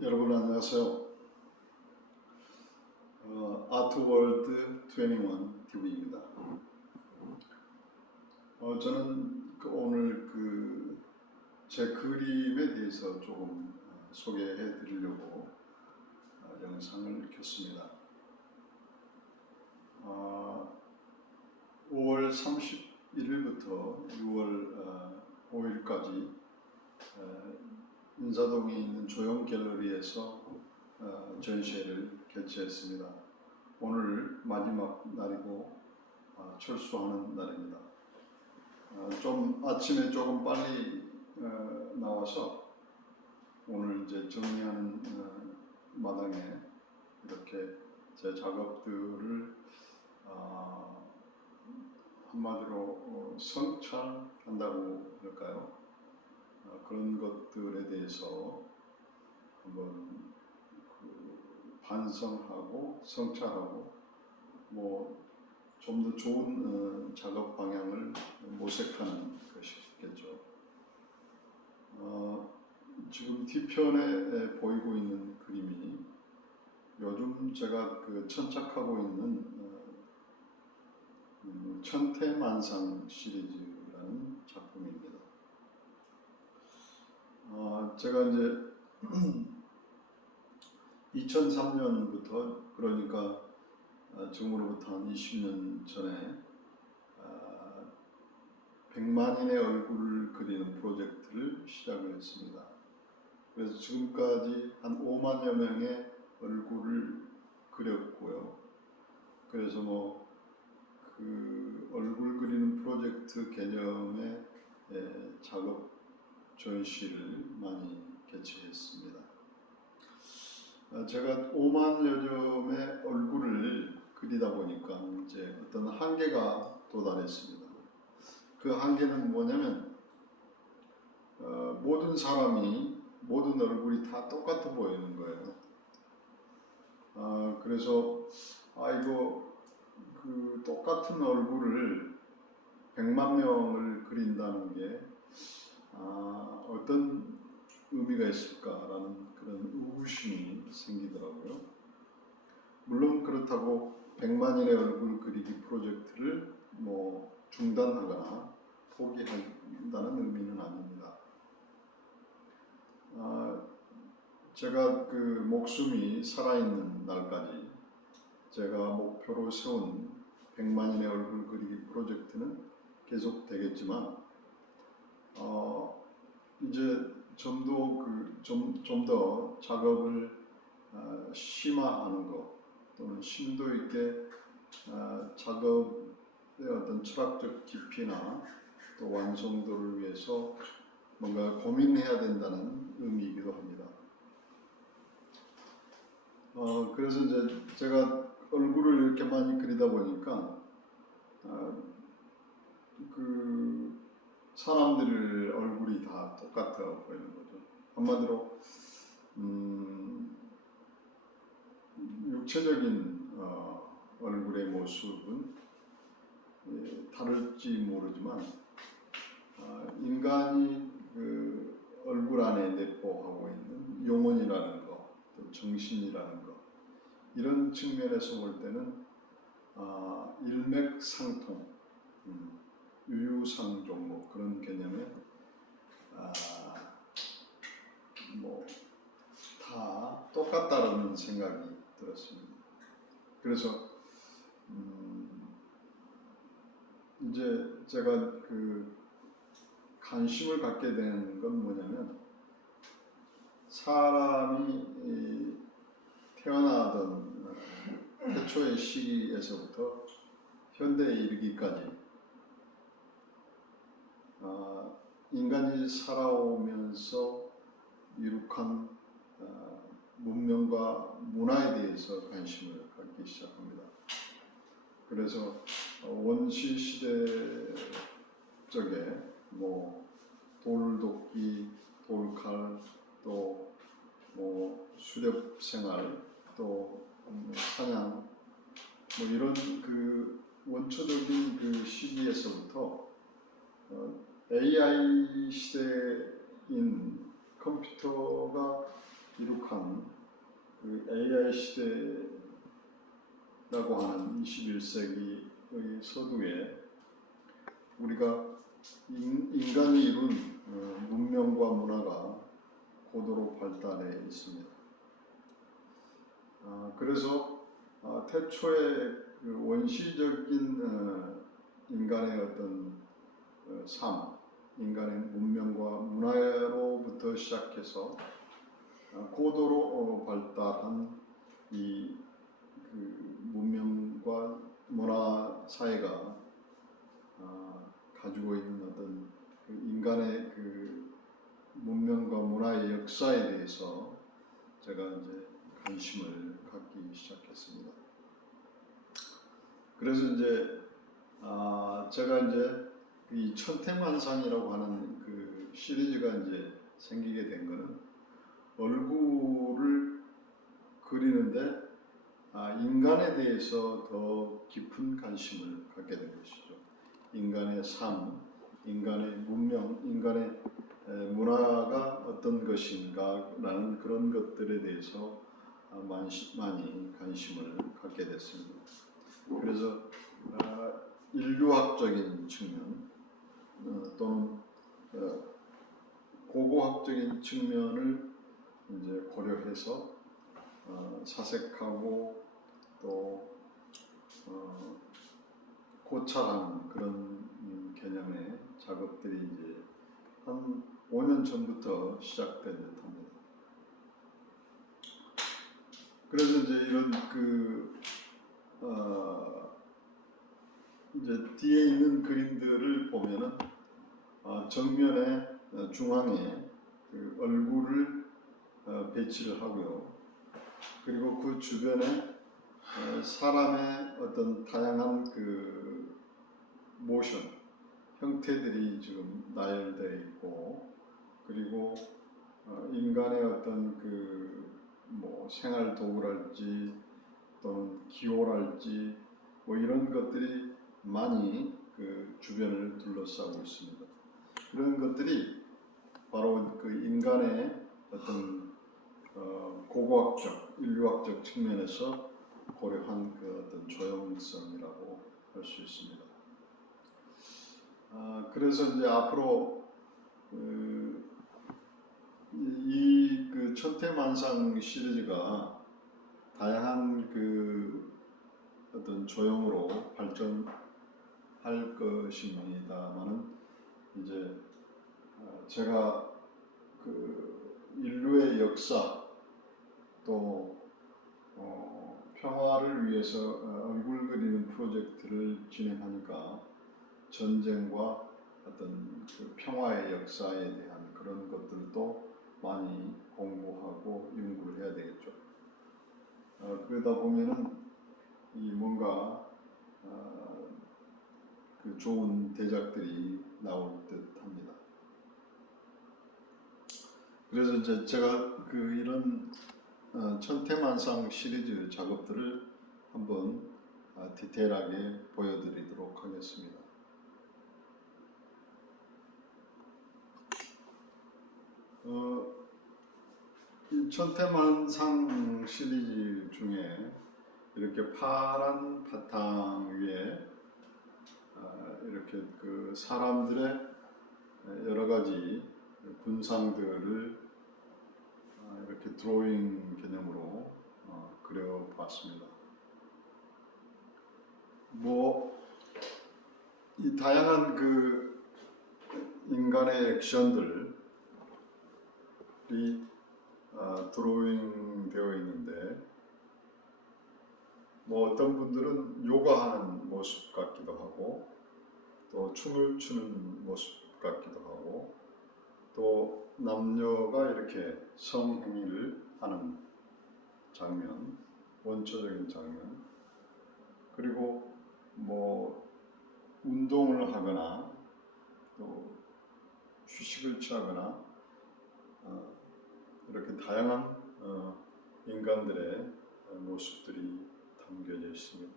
여러분 안녕하세요. 아트월드 21 TV입니다. 저는 오늘 제 그림에 대해서 조금 소개해 드리려고 영상을 켰습니다. 5월 31일부터 6월 5일까지 인사동에 있는 조형 갤러리에서 전시회를 개최했습니다. 오늘 마지막 날이고 철수하는 날입니다. 좀 아침에 조금 빨리 나와서 오늘 이제 정리하는 마당에 이렇게 제 작업들을 한마디로 성찰한다고 할까요? 그런 것들에 대해서 한번 반성하고 성찰하고 좀 더 좋은 작업 방향을 모색하는 것이겠죠. 지금 뒤편에 보이고 있는 그림이 요즘 제가 천착하고 있는 천태만상 시리즈라는 작품입니다. 제가 이제 2003년부터 그러니까 지금으로부터 한 20년 전에 100만인의 얼굴을 그리는 프로젝트를 시작을 했습니다. 그래서 지금까지 한 5만여 명의 얼굴을 그렸고요. 그래서 그 얼굴 그리는 프로젝트 개념의 작업 전시를 많이 개최했습니다. 제가 5만여 점의 얼굴을 그리다 보니까 이제 어떤 한계가 도달했습니다. 그 한계는 뭐냐면 모든 사람이 모든 얼굴이 다 똑같아 보이는 거예요. 그래서 이거 똑같은 얼굴을 100만 명을 그린다는 게 어떤 의미가 있을까라는 그런 의구심이 생기더라고요. 물론 그렇다고 100만인의 얼굴 그리기 프로젝트를 중단하거나 포기한다는 의미는 아닙니다. 제가 목숨이 살아있는 날까지 제가 목표로 세운 100만인의 얼굴 그리기 프로젝트는 계속 되겠지만 이제 좀 더 작업을 심화하는 것 또는 심도 있게 작업의 어떤 철학적 깊이나 또 완성도를 위해서 뭔가 고민해야 된다는 의미이기도 합니다. 그래서 이제 제가 얼굴을 이렇게 많이 그리다 보니까 사람들 얼굴이 다 똑같아 보이는 거죠. 한마디로 육체적인 얼굴의 모습은 다를지 모르지만 인간이 얼굴 안에 내포하고 있는 영혼이라는 것, 또 정신이라는 것, 이런 측면에서 볼 때는 일맥상통, 유유상종 그런 개념에 다 똑같다는 생각이 들었습니다. 그래서 이제 제가 관심을 갖게 된 건 뭐냐면 사람이 태어나던 태초의 시기에서부터 현대에 이르기까지 인간이 살아오면서 이룩한 문명과 문화에 대해서 관심을 갖기 시작합니다. 그래서 원시 시대 쪽에 돌도끼, 돌칼, 또 수렵 생활, 또 사냥 이런 원초적인 시기에서부터 AI 시대인 컴퓨터가 기록한 그 AI 시대라고 하는 21세기의 서두에 우리가 인간이 이룬 문명과 문화가 고도로 발달해 있습니다. 그래서 태초의 그 원시적인 인간의 어떤 삶, 인간의 문명과 문화로부터 시작해서 고도로 발달한 이 그 문명과 문화 사회가 가지고 있는 어떤 그 인간의 그 문명과 문화의 역사에 대해서 제가 이제 관심을 갖기 시작했습니다. 그래서 이제 제가 이제 이 천태만상이라고 하는 그 시리즈가 이제 생기게 된 거는 얼굴을 그리는데 인간에 대해서 더 깊은 관심을 갖게 된 것이죠. 인간의 삶, 인간의 문명, 인간의 문화가 어떤 것인가라는 그런 것들에 대해서 많이 관심을 갖게 됐습니다. 그래서 인류학적인 측면 또는 고고학적인 측면을 이제 고려해서 사색하고 또 고찰하는 그런 개념의 작업들이 이제 한 5년 전부터 시작된 듯합니다. 그래서 이제 이런 이제 뒤에 있는 그림들을 보면은 정면에 중앙에 그 얼굴을 배치를 하고요. 그리고 그 주변에 사람의 어떤 다양한 그 모션 형태들이 지금 나열되어 있고, 그리고 인간의 어떤 그 뭐 생활 도구랄지 또는 기호랄지 뭐 이런 것들이 많이 그 주변을 둘러싸고 있습니다. 그런 것들이 바로 그 인간의 어떤 고고학적, 인류학적 측면에서 고려한 그 어떤 조형성이라고 할 수 있습니다. 그래서 이제 앞으로 그 천태만상 시리즈가 다양한 그 어떤 조형으로 발전할 것입니다만은 이제 제가 그 인류의 역사 또 평화를 위해서 얼굴 그리는 프로젝트를 진행하니까 전쟁과 어떤 그 평화의 역사에 대한 그런 것들도 많이 공부하고 연구를 해야 되겠죠. 그러다 보면은 이 뭔가 그 좋은 대작들이 나올 듯합니다. 그래서 이제 제가 그 이런 천태만상 시리즈 작업들을 한번 디테일하게 보여드리도록 하겠습니다. 이 천태만상 시리즈 중에 이렇게 파란 바탕 위에 이렇게 그 사람들의 여러 가지 군상들을 이렇게 드로잉 개념으로 그려봤습니다. 뭐 이 다양한 그 인간의 액션들이 드로잉 되어 있는데, 뭐 어떤 분들은 요가하는 모습 같기도 하고, 또 춤을 추는 모습 같기도 하고, 또 남녀가 이렇게 성행위를 하는 장면, 원초적인 장면, 그리고 뭐 운동을 하거나 또 휴식을 취하거나 이렇게 다양한 인간들의 모습들이 담겨져 있습니다.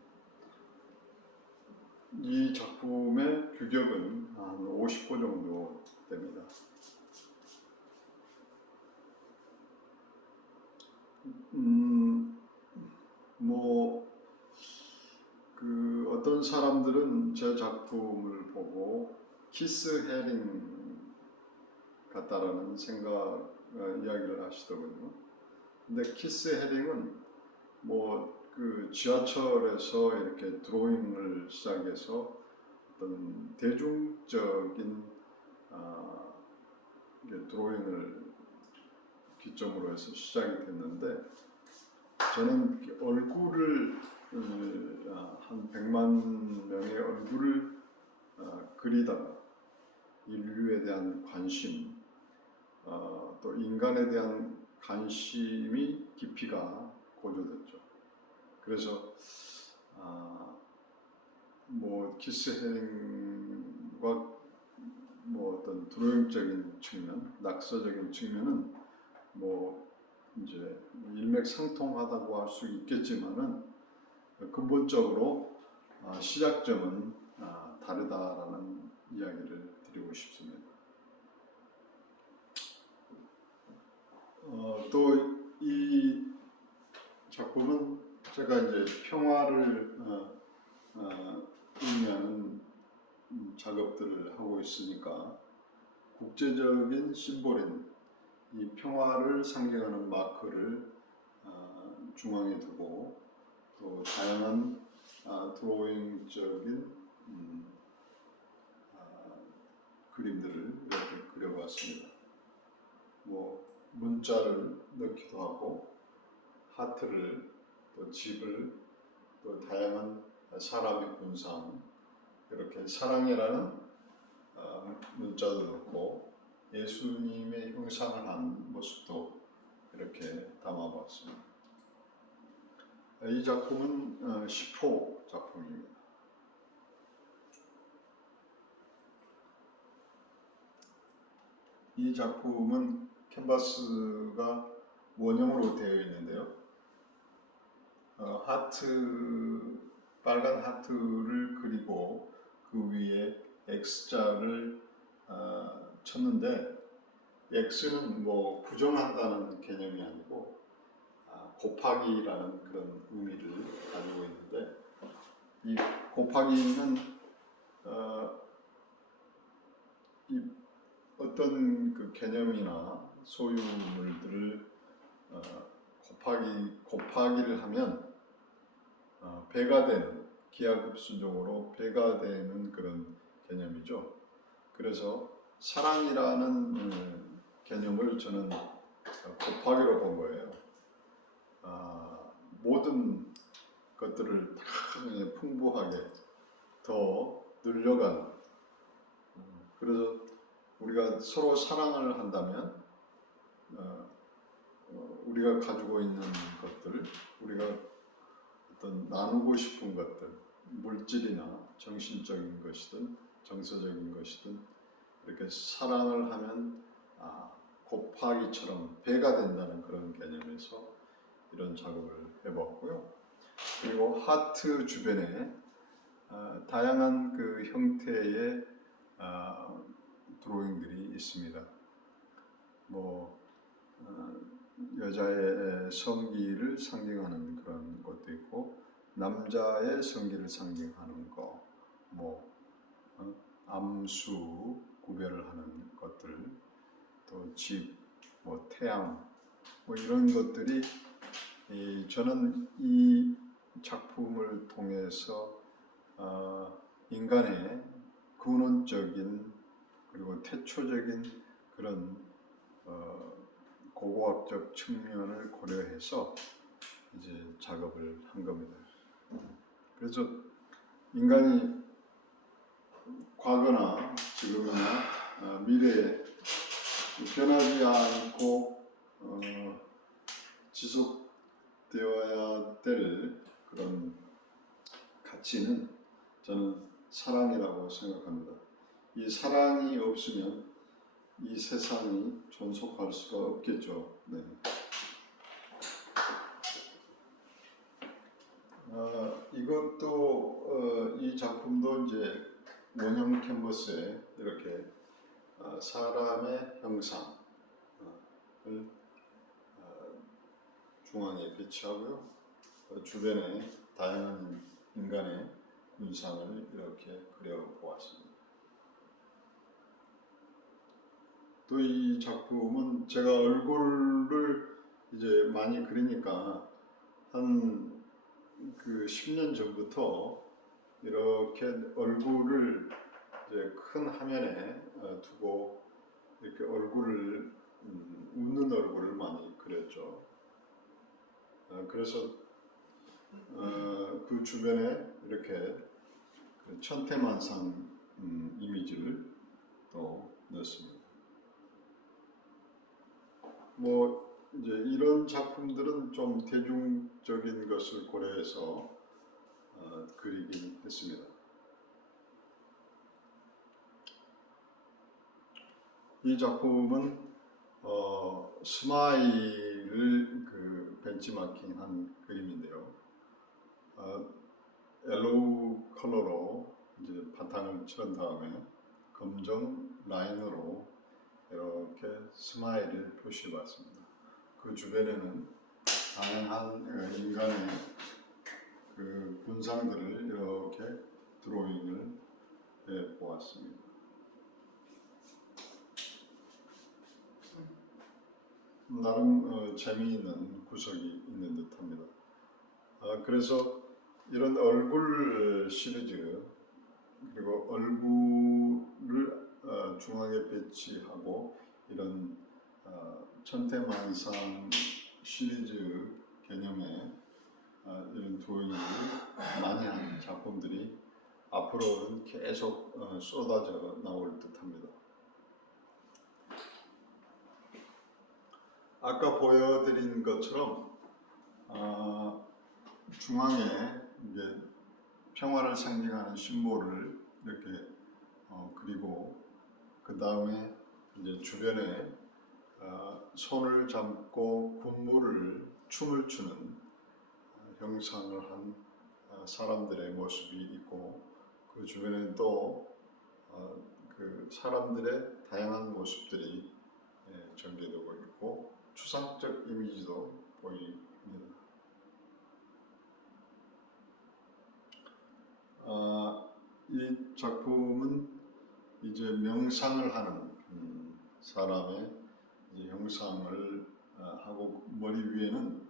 이 작품의 규격은 한 50호 정도 됩니다. 뭐 어떤 사람들은 제 작품을 보고 키스 헤링 같다라는 이야기를 하시더군요. 근데 키스 헤링은 지하철에서 이렇게 드로잉을 시작해서 어떤 대중적인 드로잉을 기점으로 해서 시작이 됐는데, 저는 얼굴을 한 100만 명의 얼굴을 그리다가 인류에 대한 관심, 또 인간에 대한 관심이 깊이가 고조됐죠. 그래서 키스 헤링과 어떤 드로잉적인 측면, 낙서적인 측면은 이제 일맥상통하다고 할 수 있겠지만은 근본적으로 시작점은 다르다라는 이야기를 드리고 싶습니다. 또 이 작품은 제가 이제 평화를 의미하는 작업들을 하고 있으니까 국제적인 심볼인 이 평화를 상징하는 마크를 중앙에 두고 또 다양한 드로잉적인 그림들을 이렇게 그려봤습니다. 문자를 넣기도 하고 하트를, 또 집을, 또 다양한 사람의 군상, 이렇게 사랑이라는 문자도 넣고 예수님의 형상을 한 모습도 이렇게 담아봤습니다. 이 작품은 10호 작품입니다. 이 작품은 캔버스가 원형으로 되어 있는데요. 빨간 하트를 그리고 그 위에 X자를 쳤는데, X는 부정한다는 개념이 아니고 곱하기라는 그런 의미를 가지고 있는데, 이 곱하기는 어떤 개념이나 소유물들을 곱하기를 하면 배가 되는, 기하급수적으로 배가 되는 그런 개념이죠. 그래서 사랑이라는 개념을 저는 곱하기로 본 거예요. 모든 것들을 다 풍부하게 더 늘려가는. 그래서 우리가 서로 사랑을 한다면 우리가 가지고 있는 것들, 우리가 어떤 나누고 싶은 것들, 물질이나 정신적인 것이든 정서적인 것이든 이렇게 사랑을 하면 곱하기처럼 배가 된다는 그런 개념에서 이런 작업을 해봤고요. 그리고 하트 주변에 다양한 그 형태의 드로잉들이 있습니다. 여자의 성기를 상징하는 그런 것도 있고, 남자의 성기를 상징하는 거, 암수 구별을 하는 것들, 또 집, 태양, 이런 것들이 저는 이 작품을 통해서 인간의 근원적인 그리고 태초적인 그런 고고학적 측면을 고려해서 이제 작업을 한 겁니다. 그래서 인간이 과거나 지금이나 미래에 변하지 않고 지속되어야 될 그런 가치는 저는 사랑이라고 생각합니다. 이 사랑이 없으면 이 세상이 존속할 수가 없겠죠. 네. 이것도 이 작품도 이제 원형 캔버스에 이렇게 사람의 형상을 중앙에 배치하고요. 주변에 다양한 인간의 군상을 이렇게 그려보았습니다. 또 이 작품은 제가 얼굴을 이제 많이 그리니까 한 그 10년 전부터 이렇게 얼굴을 이제 큰 화면에 두고 이렇게 얼굴을 웃는 얼굴을 많이 그렸죠. 그래서 그 주변에 이렇게 천태만상 이미지를 또 넣습니다. 뭐 이제 이런 작품들은 좀 대중적인 것을 고려해서 그리긴 했습니다. 이 작품은 스마일을 벤치마킹한 그림인데요. 옐로우 컬러로 이제 바탕을 칠한 다음에 검정 라인으로 이렇게 스마일을 표시해봤습니다. 그 주변에는 다양한 인간의 그 군상들을 이렇게 드로잉을 해 보았습니다. 나름 재미있는 구석이 있는 듯합니다. 그래서 이런 얼굴 시리즈 그리고 얼굴을 중앙에 배치하고 이런 천태만상 시리즈 개념의 이런 드로잉을 많이 한 작품들이 앞으로는 계속 쏟아져 나올 듯합니다. 아까 보여드린 것처럼 중앙에 이제 평화를 상징하는 심볼을 이렇게 그리고 그 다음에 이제 주변에 손을 잡고 군무를 춤을 추는 형상을 한 사람들의 모습이 있고 그 주변에는 또 그 사람들의 다양한 모습들이 전개되고 있고 추상적 이미지도 보입니다. 이 작품은 이제 명상을 하는 사람의 이제 형상을 하고 머리 위에는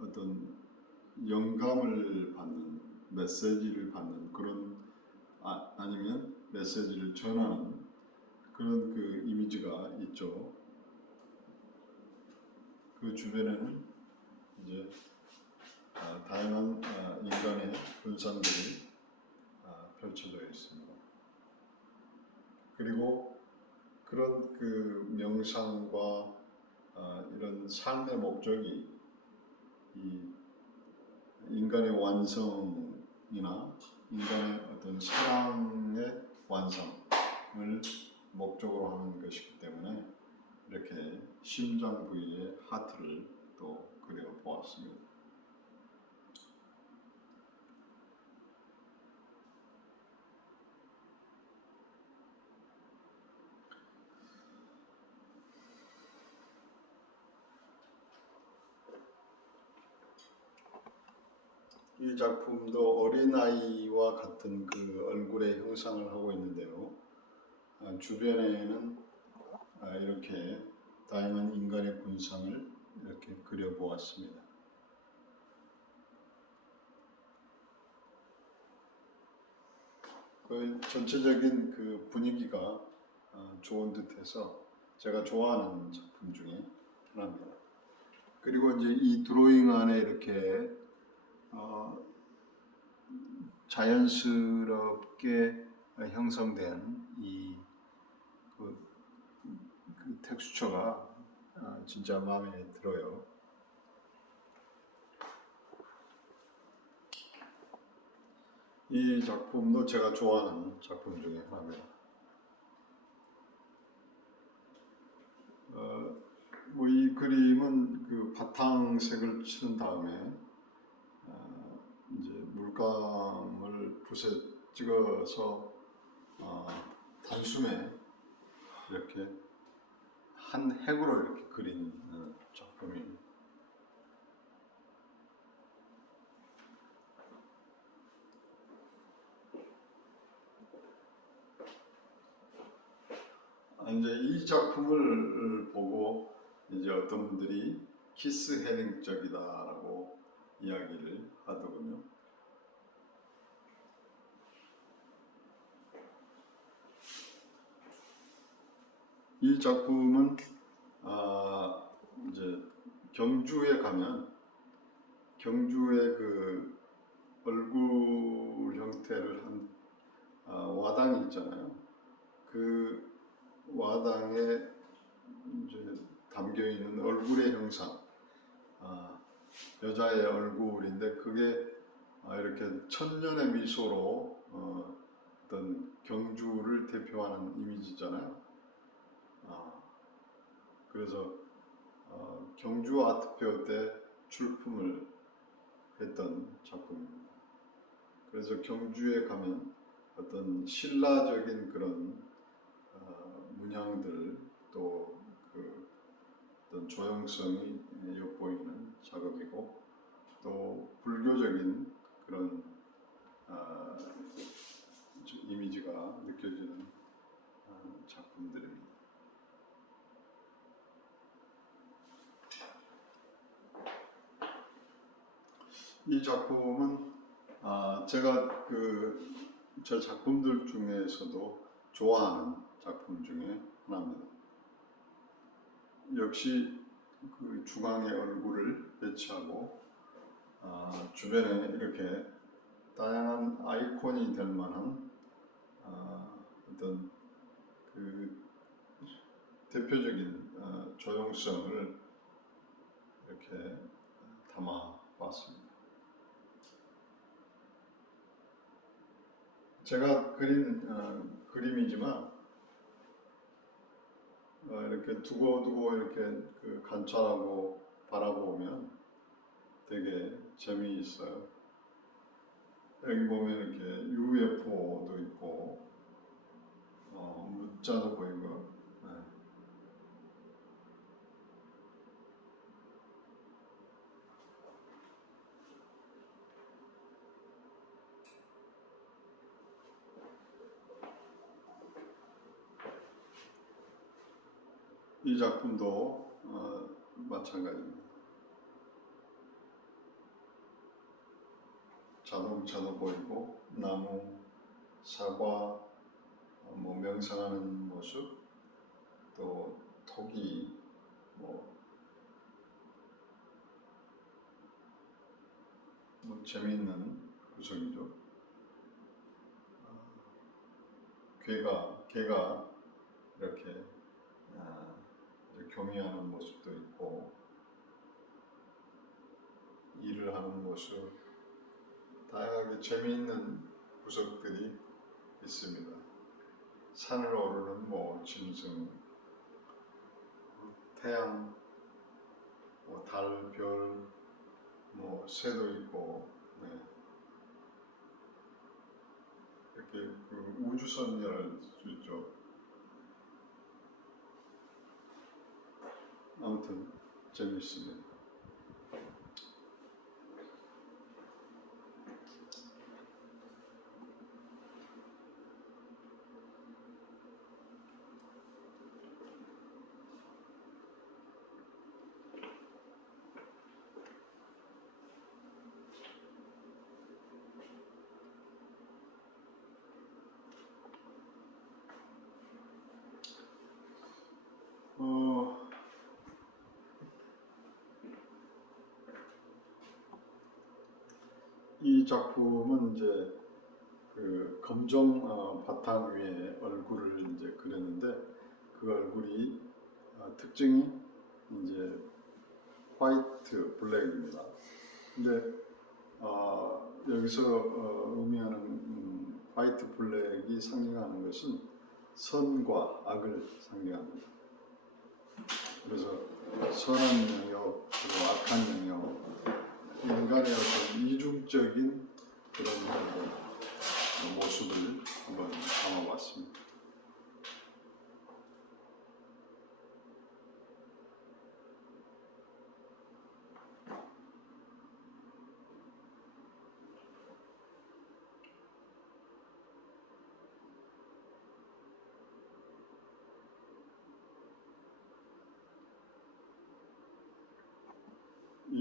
어떤 영감을 받는 메시지를 받는 그런 아니면 메시지를 전하는 그런 그 이미지가 있죠. 그 주변에는 이제 다양한 인간의 군상들이 펼쳐져 있습니다. 그리고 그런 그 명상과 이런 삶의 목적이 이 인간의 완성이나 인간의 어떤 사랑의 완성을 목적으로 하는 것이기 때문에 이렇게 심장 부위에 하트를 또 그려 보았습니다. 이 작품도 어린아이와 같은 그 얼굴의 형상을 하고 있는데요. 주변에는 이렇게 다양한 인간의 군상을 이렇게 그려보았습니다. 그 전체적인 그 분위기가 좋은 듯해서 제가 좋아하는 작품 중에 하나입니다. 그리고 이제 이 드로잉 안에 이렇게 자연스럽게 형성된 그 텍스처가 진짜 마음에 들어요. 이 작품도 제가 좋아하는 작품 중에 하나입니다. 뭐 이 그림은 그 바탕색을 칠한 다음에 이제 물감을 붓에 찍어서 단숨에 이렇게 한 획으로 이렇게 그린 작품. 작품입니다. 이제 이 작품을 보고 이제 어떤 분들이 키스 헤딩적이다라고 이야기를 하더군요. 이 작품은 이제 경주에 가면 경주의 그 얼굴 형태를 한 와당이 있잖아요. 그 와당에 이제 담겨 있는 얼굴의 형상, 여자의 얼굴인데 그게 이렇게 천년의 미소로 어떤 경주를 대표하는 이미지잖아요. 그래서 경주 아트페어 때 출품을 했던 작품입니다. 그래서 경주에 가면 어떤 신라적인 그런 문양들 또 그 어떤 조형성이 엿보이는 작업이고 또 불교적인 그런 이미지가 느껴지는 작품들입니다. 이 작품은 제가 제 작품들 중에서도 좋아하는 작품 중에 하나입니다. 역시 그 중앙의 얼굴을 배치하고 주변에 이렇게 다양한 아이콘이 될 만한 어떤 그 대표적인 조형성을 이렇게 담아봤습니다. 제가 그린 그림이지만 이렇게 두고두고 이렇게 관찰하고 바라보면 되게 재미있어요. 여기 보면 이렇게 UFO도 있고 문자도 보이고 이 작품도 마찬가지입니다. 자동차도 보이고 나무, 사과, 명상하는 모습, 또 토기, 재미있는 구석이죠. 개가 이렇게 경의하는 모습도 있고 일을 하는 모습, 다양하게 재미있는 구석들이 있습니다. 산을 오르는 짐승, 태양, 달, 별, 새도 있고 이렇게 그 우주선이랄 수 있죠. 아무튼 재미있습니다. 이 작품은 이제 그 검정 바탕 위에 얼굴을 이제 그렸는데 그 얼굴이 특징이 이제 화이트 블랙입니다. 근데 여기서 의미하는 화이트 블랙이 상징하는 것은 선과 악을 상징합니다. 그래서 선한 영역 그리고 악한 영역, 인간의 어떤 이중적인 그런 모습을 한번 담아봤습니다.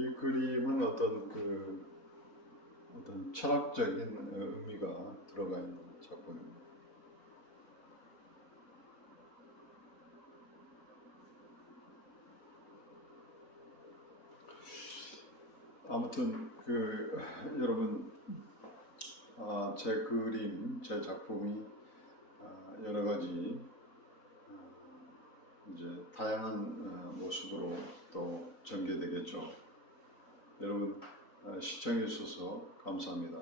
이 그림은 어떤 철학적인 의미가 들어가 있는 작품입니다. 아무튼 여러분 제 그림, 제 작품이 여러 가지 이제 다양한 모습으로 또 전개되겠죠. 여러분 시청해 주셔서 감사합니다.